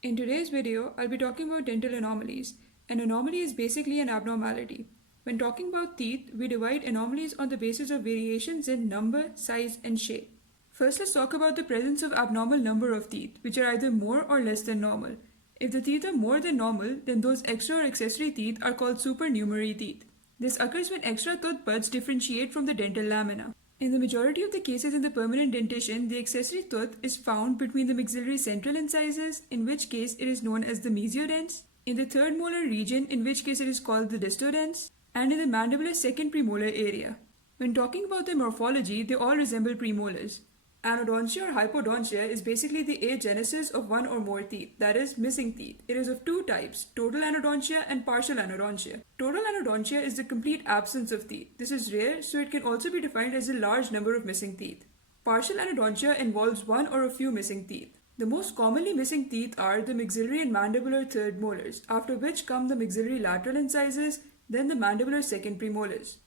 In today's video, I'll be talking about dental anomalies. An anomaly is basically an abnormality. When talking about teeth, we divide anomalies on the basis of variations in number, size, and shape. First, let's talk about the presence of abnormal number of teeth, which are either more or less than normal. If the teeth are more than normal, then those extra or accessory teeth are called supernumerary teeth. This occurs when extra tooth buds differentiate from the dental lamina. In the majority of the cases in the permanent dentition, the accessory tooth is found between the maxillary central incisors, in which case it is known as the mesiodens, in the third molar region, in which case it is called the distodens, and in the mandibular second premolar area. When talking about their morphology, they all resemble premolars. Anodontia or hypodontia is basically the agenesis of one or more teeth, that is, missing teeth. It is of two types, total anodontia and partial anodontia. Total anodontia is the complete absence of teeth. This is rare, so it can also be defined as a large number of missing teeth. Partial anodontia involves one or a few missing teeth. The most commonly missing teeth are the maxillary and mandibular third molars, after which come the maxillary lateral incisors, then the mandibular second premolars.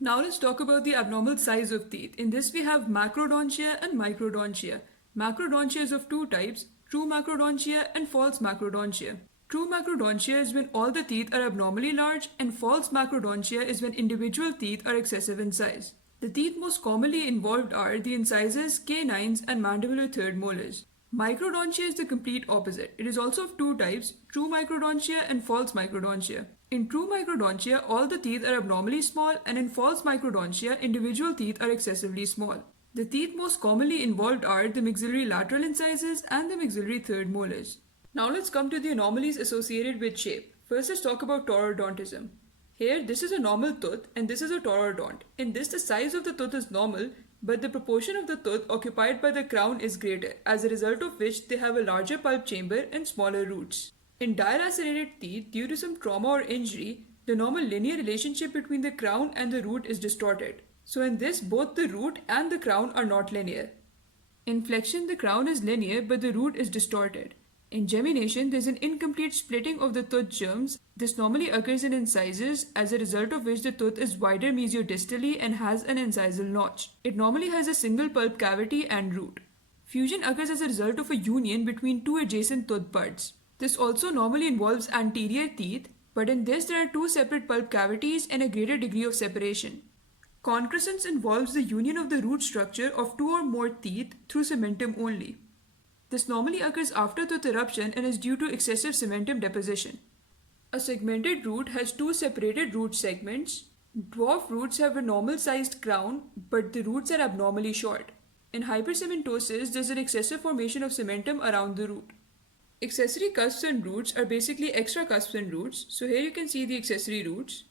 Now let's talk about the abnormal size of teeth. In this we have macrodontia and microdontia. Macrodontia is of two types, true macrodontia and false macrodontia. True macrodontia is when all the teeth are abnormally large, and false macrodontia is when individual teeth are excessive in size. The teeth most commonly involved are the incisors, canines, and mandibular third molars. Microdontia is the complete opposite. It is also of two types, true microdontia and false microdontia. In true microdontia, all the teeth are abnormally small, and in false microdontia, individual teeth are excessively small. The teeth most commonly involved are the maxillary lateral incisors and the maxillary third molars. Now let's come to the anomalies associated with shape. First, let's talk about taurodontism. Here, this is a normal tooth and this is a taurodont. In this, the size of the tooth is normal, but the proportion of the tooth occupied by the crown is greater, as a result of which they have a larger pulp chamber and smaller roots. In dilacerated teeth, due to some trauma or injury, the normal linear relationship between the crown and the root is distorted. So in this, both the root and the crown are not linear. In flexion, the crown is linear, but the root is distorted. In gemination, there is an incomplete splitting of the tooth germs. This normally occurs in incisors, as a result of which the tooth is wider mesiodistally and has an incisal notch. It normally has a single pulp cavity and root. Fusion occurs as a result of a union between two adjacent tooth buds. This also normally involves anterior teeth, but in this there are two separate pulp cavities and a greater degree of separation. Concrescence involves the union of the root structure of two or more teeth through cementum only. This normally occurs after tooth eruption and is due to excessive cementum deposition. A segmented root has two separated root segments. Dwarf roots have a normal sized crown, but the roots are abnormally short. In hypercementosis, there is an excessive formation of cementum around the root. Accessory cusps and roots are basically extra cusps and roots. So here you can see the accessory roots.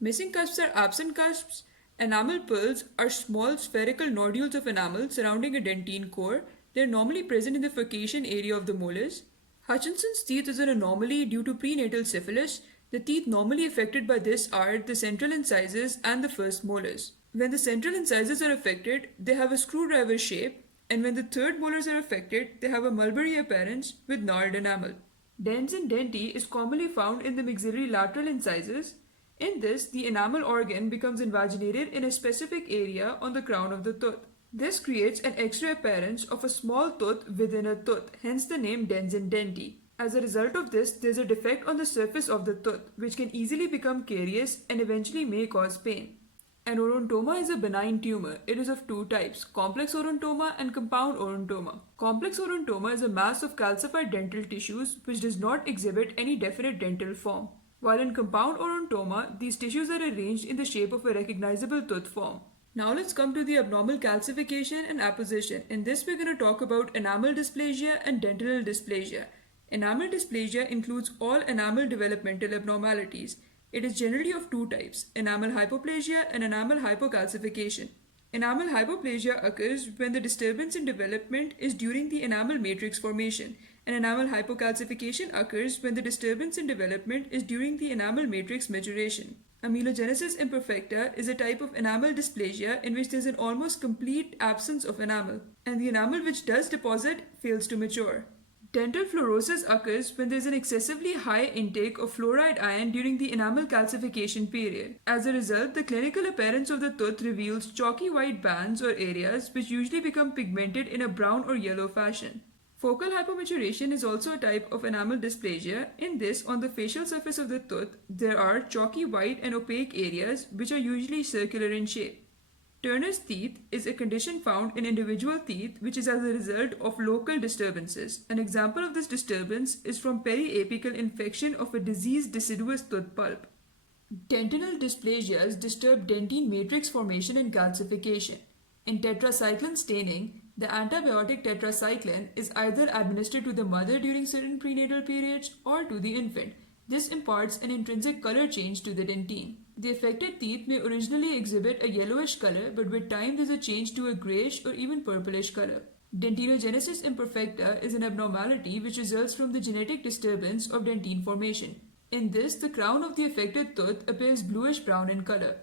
Missing cusps are absent cusps. Enamel pearls are small spherical nodules of enamel surrounding a dentine core. They are normally present in the furcation area of the molars. Hutchinson's teeth is an anomaly due to prenatal syphilis. The teeth normally affected by this are the central incisors and the first molars. When the central incisors are affected, they have a screwdriver shape, and when the third molars are affected, they have a mulberry appearance with gnarled enamel. Dens and denti is commonly found in the maxillary lateral incisors. In this, the enamel organ becomes invaginated in a specific area on the crown of the tooth. This creates an X-ray appearance of a small tooth within a tooth, hence the name dens and denti. As a result of this, there is a defect on the surface of the tooth, which can easily become carious and eventually may cause pain. An orontoma is a benign tumor. It is of two types, complex orontoma and compound orontoma. Complex orontoma is a mass of calcified dental tissues which does not exhibit any definite dental form. While in compound orontoma, these tissues are arranged in the shape of a recognizable tooth form. Now let's come to the abnormal calcification and apposition. In this we're going to talk about enamel dysplasia and dentinal dysplasia. Enamel dysplasia includes all enamel developmental abnormalities. It is generally of two types, enamel hypoplasia and enamel hypocalcification. Enamel hypoplasia occurs when the disturbance in development is during the enamel matrix formation, and enamel hypocalcification occurs when the disturbance in development is during the enamel matrix maturation. Amelogenesis imperfecta is a type of enamel dysplasia in which there is an almost complete absence of enamel, and the enamel which does deposit fails to mature. Dental fluorosis occurs when there is an excessively high intake of fluoride ion during the enamel calcification period. As a result, the clinical appearance of the tooth reveals chalky white bands or areas which usually become pigmented in a brown or yellow fashion. Focal hypomaturation is also a type of enamel dysplasia. In this, on the facial surface of the tooth, there are chalky white and opaque areas which are usually circular in shape. Turner's teeth is a condition found in individual teeth which is as a result of local disturbances. An example of this disturbance is from periapical infection of a diseased deciduous tooth pulp. Dentinal dysplasias disturb dentine matrix formation and calcification. In tetracycline staining, the antibiotic tetracycline is either administered to the mother during certain prenatal periods or to the infant. This imparts an intrinsic color change to the dentine. The affected teeth may originally exhibit a yellowish color, but with time there's a change to a grayish or even purplish color. Dentinogenesis imperfecta is an abnormality which results from the genetic disturbance of dentine formation. In this, the crown of the affected tooth appears bluish brown in color.